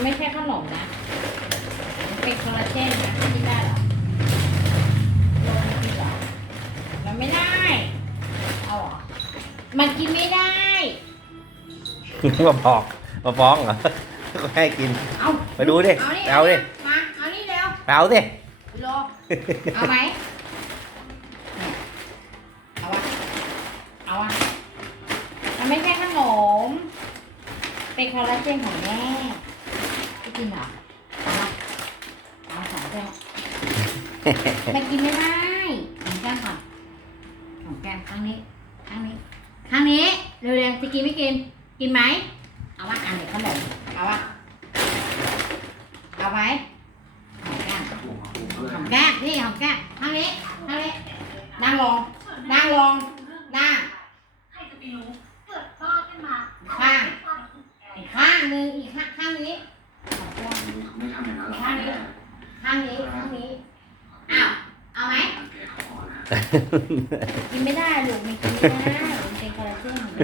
มันไม่ใช่ขนมนะมันเป็นคอลลาเจนนะกินได้เหรอโลนึงกินเหรอมันไม่ได้ เอาเหรอมันกินไม่ได้ มาบอกมาฟ้องเหรอก็ให้กิน เอาไปดูดิเอานี่เอาดิ มา เอานี่เร็วไปเอาสิโลเอาไหมเนี่ยเอาวะ เอาวะ มันไม่ใช่ขนม เป็นคอลลาเจนของแม่ไม่ กินเหรอเอามาเอาสองแก้วมันกินไม่ได้ของแก้มก่อนของแก้มข้างนี้ ข้างนี้ ข้างนี้ เร็วๆจะกินไม่กิน กินไหม เอาวะอันเดี๋ยวขนมเอาวะเอาไหมของแก้มของแก้มนี่ของแก้มทางนี้ทางนี้ นั่งลง นั่งลง นั่งใครจะไปรู้ เกิดบ้าขึ้นมา ข้าง อีกข้างหนึ่งอีกข้างข้างนี้ของแก้ม ไม่ทำอย่างนั้นหรอกข้างนี้ข้างนี้ข้างนี้อ้าวเอาไหมแกขอนะกินไม่ได้ลูกมันกินไม่ได้มันเป็นคอลลาเจนของแม่